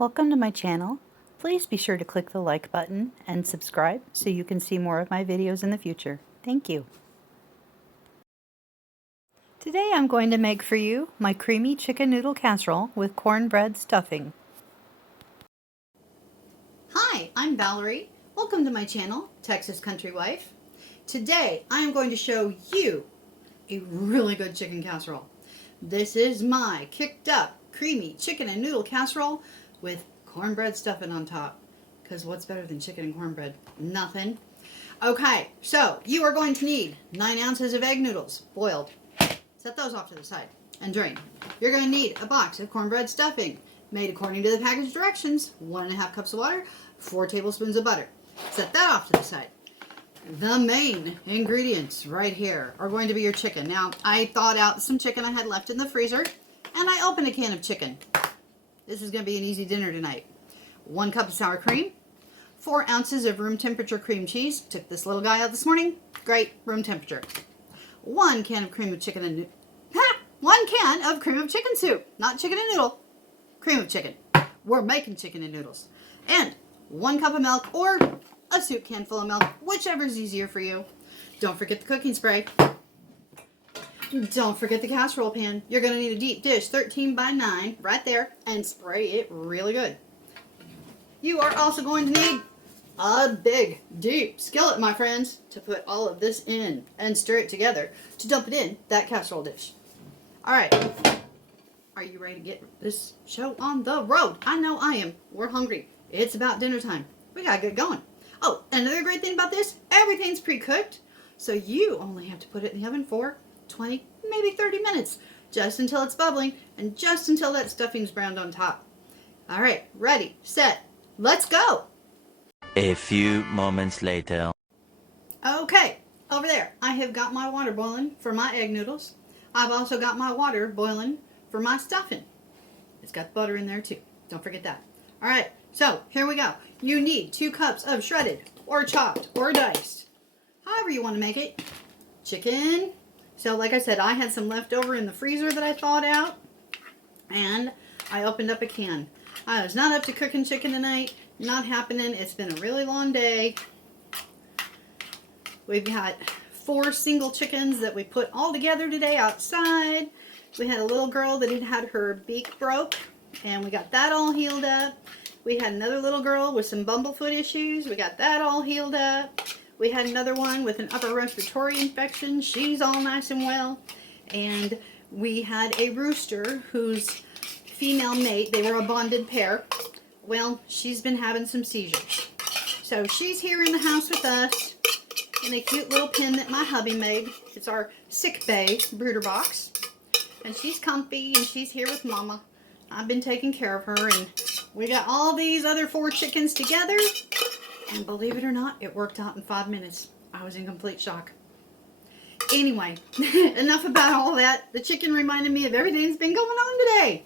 Welcome to my channel. Please be sure to click the like button and subscribe so you can see more of my videos in the future. Thank you. Today I'm going to make for you my creamy chicken noodle casserole with cornbread stuffing. Hi, I'm Valerie. Welcome to my channel, Texas Country Wife. Today I am going to show you a really good chicken casserole. This is my kicked up creamy chicken and noodle casserole with cornbread stuffing on top. Because what's better than chicken and cornbread? Nothing. Okay, so you are going to need 9 ounces of egg noodles, boiled. Set those off to the side and drain. You're going to need a box of cornbread stuffing, made according to the package directions, 1.5 cups of water, 4 tablespoons of butter. Set that off to the side. The main ingredients right here are going to be your chicken. Now, I thawed out some chicken I had left in the freezer, and I opened a can of chicken. This is going to be an easy dinner tonight. 1 cup of sour cream, 4 ounces of room temperature cream cheese. Took this little guy out this morning. Great, room temperature. 1 can of cream of chicken and 1 can of cream of chicken soup. Not chicken and noodle, cream of chicken. We're making chicken and noodles. And 1 cup of milk or a soup can full of milk, whichever is easier for you. Don't forget the cooking spray. Don't forget the casserole pan. You're going to need a deep dish 13 by 9 right there and spray it really good. You are also going to need a big, deep skillet, my friends, to put all of this in and stir it together to dump it in that casserole dish. All right. Are you ready to get this show on the road? I know I am. We're hungry. It's about dinner time. We got to get going. Oh, another great thing about this, everything's pre-cooked, so you only have to put it in the oven for 20, maybe 30 minutes, just until it's bubbling and just until that stuffing's browned on top. All right, ready, set, let's go. A few moments later. Okay, over there, I have got my water boiling for my egg noodles. I've also got my water boiling for my stuffing. It's got butter in there too. Don't forget that. All right, so here we go. You need 2 cups of shredded or chopped or diced, however you want to make it, chicken. So like I said, I had some left over in the freezer that I thawed out, and I opened up a can. I was not up to cooking chicken tonight. Not happening. It's been a really long day. We've got 4 single chickens that we put all together today outside. We had a little girl that had had her beak broke, and we got that all healed up. We had another little girl with some bumblefoot issues. We got that all healed up. We had another one with an upper respiratory infection. She's all nice and well. And we had a rooster whose female mate, they were a bonded pair. Well, she's been having some seizures. So she's here in the house with us in a cute little pen that my hubby made. It's our sick bay brooder box. And she's comfy and she's here with Mama. I've been taking care of her, and we got all these other 4 chickens together. And believe it or not, it worked out in 5 minutes. I was in complete shock. Anyway, enough about all that. The chicken reminded me of everything that's been going on today.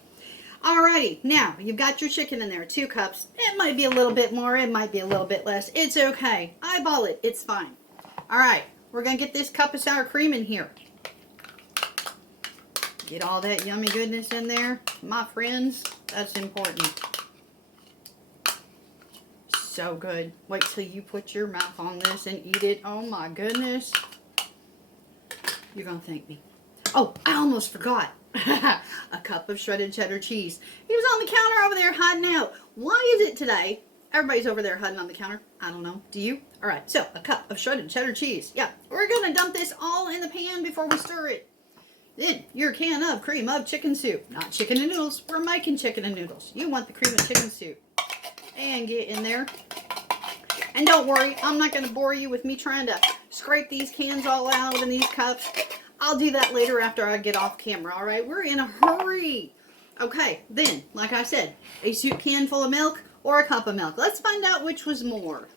Alrighty, now you've got your chicken in there, 2 cups. It might be a little bit more, it might be a little bit less. It's okay. Eyeball it, it's fine. Alright, we're going to get this cup of sour cream in here. Get all that yummy goodness in there. My friends, that's important. So good. Wait till you put your mouth on this and eat it. Oh my goodness. You're going to thank me. Oh, I almost forgot. A cup of shredded cheddar cheese. He was on the counter over there hiding out. Why is it today everybody's over there hiding on the counter? I don't know. Do you? All right, so a cup of shredded cheddar cheese. Yeah, we're going to dump this all in the pan before we stir it. Then your can of cream of chicken soup. Not chicken and noodles. We're making chicken and noodles. You want the cream of chicken soup. And get in there. And don't worry, I'm not going to bore you with me trying to scrape these cans all out in these cups. I'll do that later after I get off camera, all right? We're in a hurry. Okay, then, like I said, a soup can full of milk or a cup of milk. Let's find out which was more.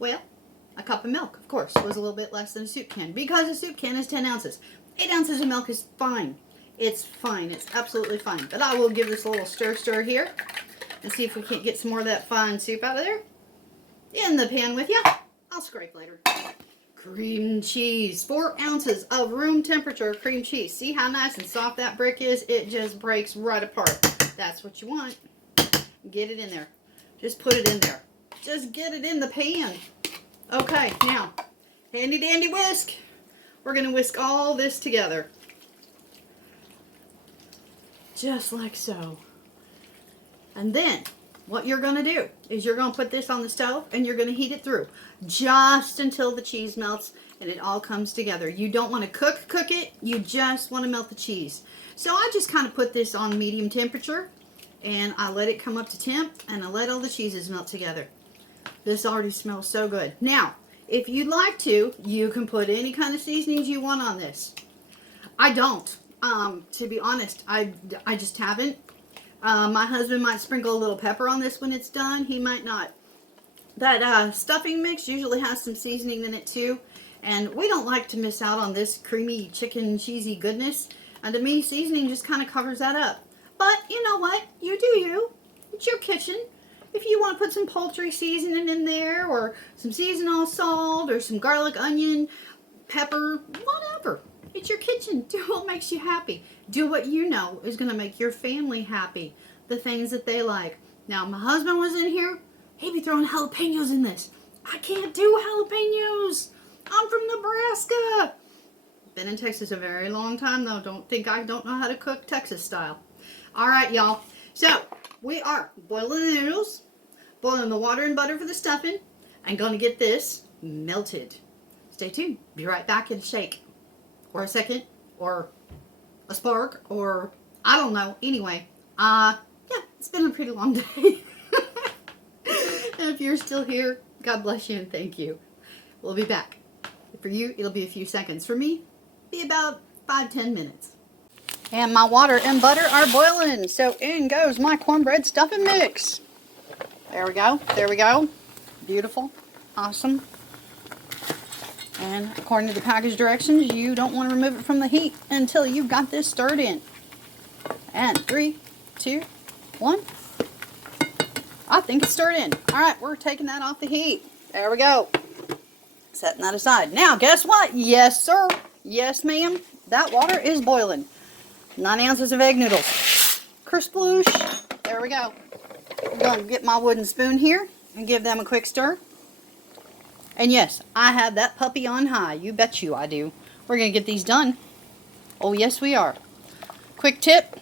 Well, a cup of milk, of course, was a little bit less than a soup can because a soup can is 10 ounces. 8 ounces of milk is fine. It's fine. It's absolutely fine. But I will give this a little stir here and see if we can't get some more of that fine soup out of there. In the pan with you. I'll scrape later. Cream cheese. 4 ounces of room temperature cream cheese. See how nice and soft that brick is? It just breaks right apart. That's what you want. Get it in there. Just put it in there. Just get it in the pan. Okay, now, handy dandy whisk. We're going to whisk all this together. Just like so. And then, what you're going to do is you're going to put this on the stove and you're going to heat it through just until the cheese melts and it all comes together. You don't want to cook it. You just want to melt the cheese. So I just kind of put this on medium temperature and I let it come up to temp and I let all the cheeses melt together. This already smells so good. Now, if you'd like to, you can put any kind of seasonings you want on this. I don't. To be honest, I just haven't. My husband might sprinkle a little pepper on this when it's done. He might not. That stuffing mix usually has some seasoning in it too. And we don't like to miss out on this creamy chicken cheesy goodness. And to me, seasoning just kind of covers that up. But you know what? You do you. It's your kitchen. If you want to put some poultry seasoning in there, or some seasonal salt, or some garlic, onion, pepper, whatever. It's your kitchen. Do what makes you happy. Do what you know is going to make your family happy. The things that they like. Now, my husband was in here. He'd be throwing jalapenos in this. I can't do jalapenos. I'm from Nebraska. Been in Texas a very long time, though. Don't think I don't know how to cook Texas style. All right, y'all. So, we are boiling the noodles, boiling the water and butter for the stuffing, and going to get this melted. Stay tuned. Be right back in a shake. Or a second, or a spark, or I don't know. Anyway, yeah, it's been a pretty long day. And if you're still here, God bless you and thank you. We'll be back. For you, it'll be a few seconds. For me, be about 5-10 minutes. And my water and butter are boiling, so in goes my cornbread stuffing mix. There we go. There we go. Beautiful. Awesome. And according to the package directions, you don't want to remove it from the heat until you've got this stirred in. And 3, 2, 1. I think it's stirred in. All right, we're taking that off the heat. There we go. Setting that aside. Now, guess what? Yes, sir. Yes, ma'am. That water is boiling. 9 ounces of egg noodles. Kersploosh. There we go. I'm going to get my wooden spoon here and give them a quick stir. And yes, I have that puppy on high. You bet you I do. We're going to get these done. Oh, yes, we are. Quick tip.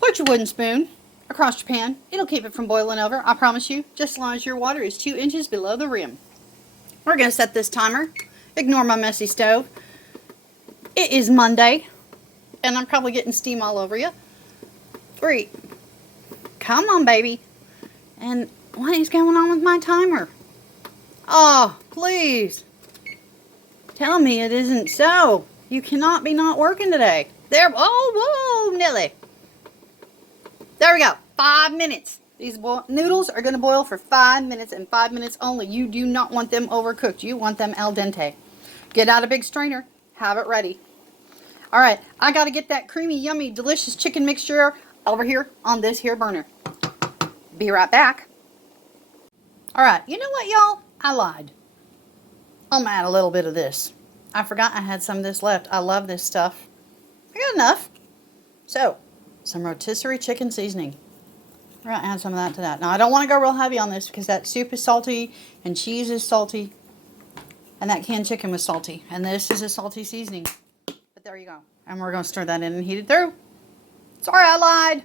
Put your wooden spoon across your pan. It'll keep it from boiling over, I promise you, just as long as your water is 2 inches below the rim. We're going to set this timer. Ignore my messy stove. It is Monday, and I'm probably getting steam all over you. 3. Come on, baby. And what is going on with my timer? Oh, please. Tell me it isn't so. You cannot be not working today. There. Oh, whoa, Nelly. There we go. 5 minutes. These noodles are going to boil for 5 minutes and 5 minutes only. You do not want them overcooked. You want them al dente. Get out a big strainer. Have it ready. All right. I got to get that creamy, yummy, delicious chicken mixture over here on this here burner. Be right back. All right. You know what, y'all? I lied. I'm gonna add a little bit of this. I forgot I had some of this left. I love this stuff. I got enough. So, some rotisserie chicken seasoning. We're gonna add some of that to that. Now, I don't want to go real heavy on this because that soup is salty and cheese is salty and that canned chicken was salty. And this is a salty seasoning. But there you go. And we're gonna stir that in and heat it through. Sorry, I lied.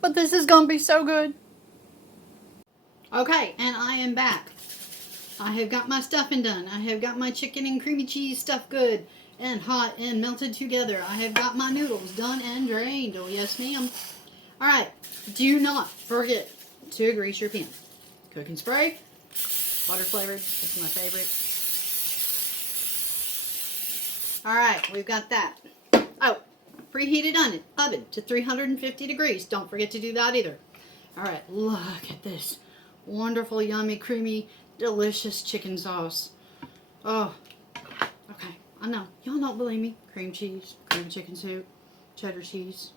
But this is gonna be so good. Okay, and I am back. I have got my stuffing done. I have got my chicken and creamy cheese stuffed good and hot and melted together. I have got my noodles done and drained. Oh, yes, ma'am. All right, do not forget to grease your pan. Cooking spray, butter flavored. It's my favorite. All right, we've got that. Oh, preheated oven to 350 degrees. Don't forget to do that either. All right, look at this. Wonderful, yummy, creamy, delicious chicken sauce. Oh, okay. I know. Y'all don't believe me. Cream cheese, cream chicken soup, cheddar cheese.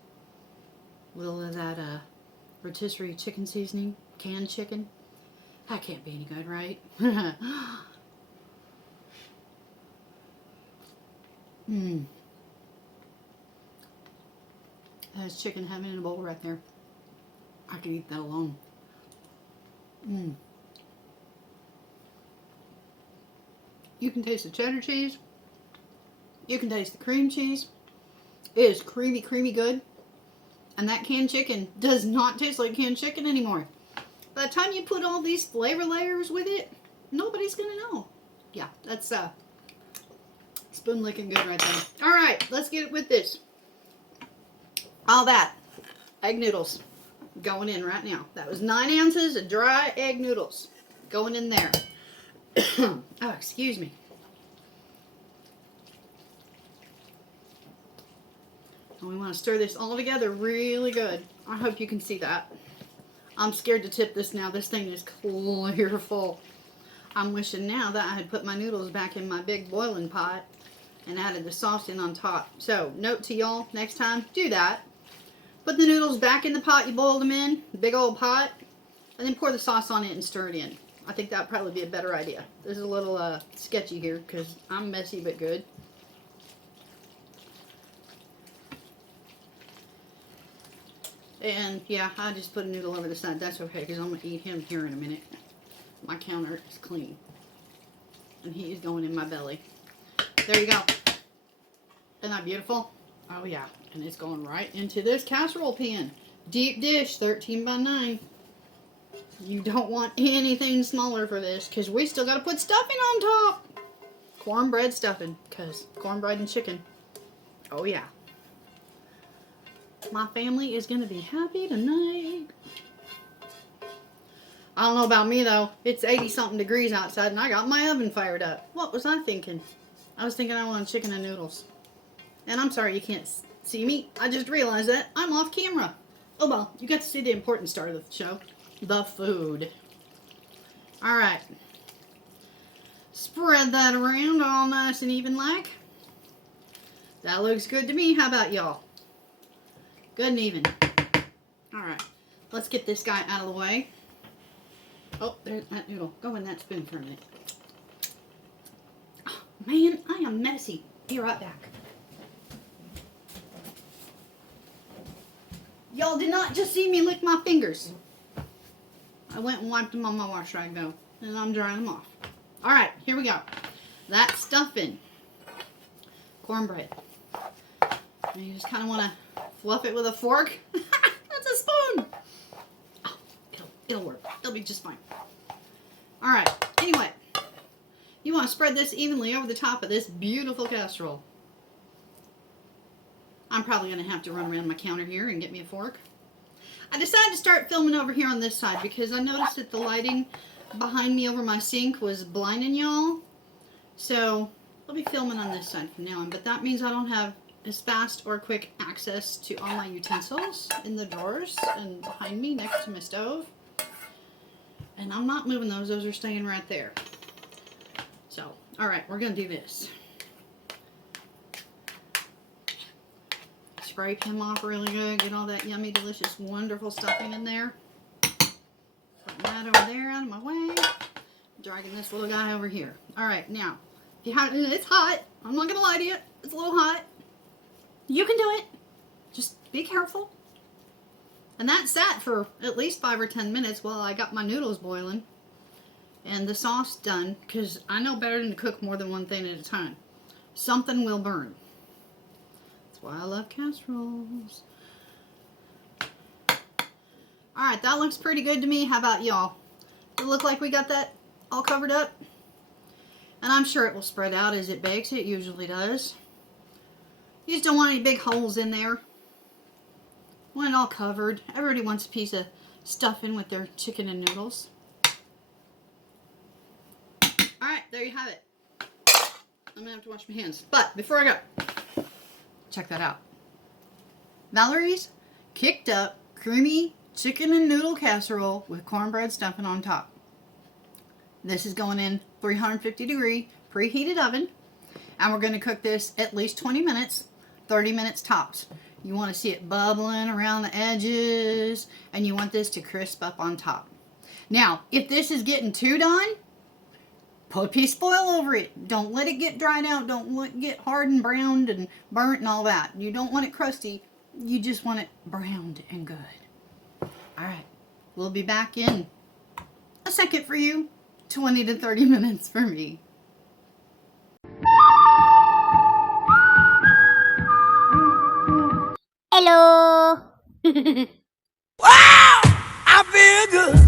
A little of that rotisserie chicken seasoning, canned chicken. That can't be any good, right? That's chicken heaven in a bowl right there. I could eat that alone. Mmm. You can taste the cheddar cheese. You can taste the cream cheese. It is creamy, creamy good. And that canned chicken does not taste like canned chicken anymore. By the time you put all these flavor layers with it, nobody's gonna know. Yeah, that's spoon licking good right there. All right, let's get it with this. All that egg noodles going in right now. That was 9 ounces of dry egg noodles going in there. Oh, excuse me. And we want to stir this all together really good. I hope you can see that. I'm scared to tip this now. This thing is clear full. I'm wishing now that I had put my noodles back in my big boiling pot and added the sauce in on top. So, note to y'all, next time, do that. Put the noodles back in the pot you boiled them in, the big old pot, and then pour the sauce on it and stir it in. I think that would probably be a better idea. This is a little sketchy here because I'm messy but good. And yeah, I just put a noodle over the side. That's okay because I'm going to eat him here in a minute. My counter is clean. And he is going in my belly. There you go. Isn't that beautiful? Oh yeah. And it's going right into this casserole pan. Deep dish, 13 by 9. You don't want anything smaller for this because we still got to put stuffing on top. Cornbread stuffing because cornbread and chicken. Oh yeah. My family is going to be happy tonight. I don't know about me though. It's 80-something degrees outside and I got my oven fired up. What was I thinking? I was thinking I wanted chicken and noodles. And I'm sorry you can't see me. I just realized that I'm off camera. Oh well, you got to see the important start of the show. The food. Alright. Spread that around all nice and even like. That looks good to me. How about y'all? Good and even. Alright. Let's get this guy out of the way. Oh, there's that noodle. Go in that spoon for a minute. Oh, man, I am messy. Be right back. Y'all did not just see me lick my fingers. I went and wiped them on my wash rag though. And I'm drying them off. Alright, here we go. That stuffing. Cornbread. And you just kind of want to fluff it with a fork. That's a spoon. Oh, it'll work. It'll be just fine. Alright, anyway. You want to spread this evenly over the top of this beautiful casserole. I'm probably going to have to run around my counter here and get me a fork. I decided to start filming over here on this side because I noticed that the lighting behind me over my sink was blinding y'all. So I'll be filming on this side from now on. But that means I don't have as fast or quick access to all my utensils in the drawers and behind me next to my stove. And I'm not moving those. Those are staying right there. So, alright, we're going to do this. Scrape him off really good. Get all that yummy, delicious, wonderful stuffing in there. Put that over there out of my way. Dragging this little guy over here. Alright, now, if you have, it's hot. I'm not going to lie to you. It's a little hot. You can do it. Just be careful. And that sat for at least 5 or 10 minutes while I got my noodles boiling. And the sauce done. Because I know better than to cook more than one thing at a time. Something will burn. That's why I love casseroles. Alright, that looks pretty good to me. How about y'all? Does it look like we got that all covered up? And I'm sure it will spread out as it bakes. It usually does. You just don't want any big holes in there. Want it all covered. Everybody wants a piece of stuffing with their chicken and noodles. Alright, there you have it. I'm going to have to wash my hands. But before I go, check that out. Valerie's kicked up creamy chicken and noodle casserole with cornbread stuffing on top. This is going in 350 degree preheated oven. And we're going to cook this at least 20 minutes, 30 minutes tops. You want to see it bubbling around the edges, and you want this to crisp up on top. Now, if this is getting too done, put a piece of foil over it. Don't let it get dried out. Don't let it get hard and browned and burnt and all that. You don't want it crusty. You just want it browned and good. All right, we'll be back in a second for you. 20 to 30 minutes for me. Hello. Wow! I feel good.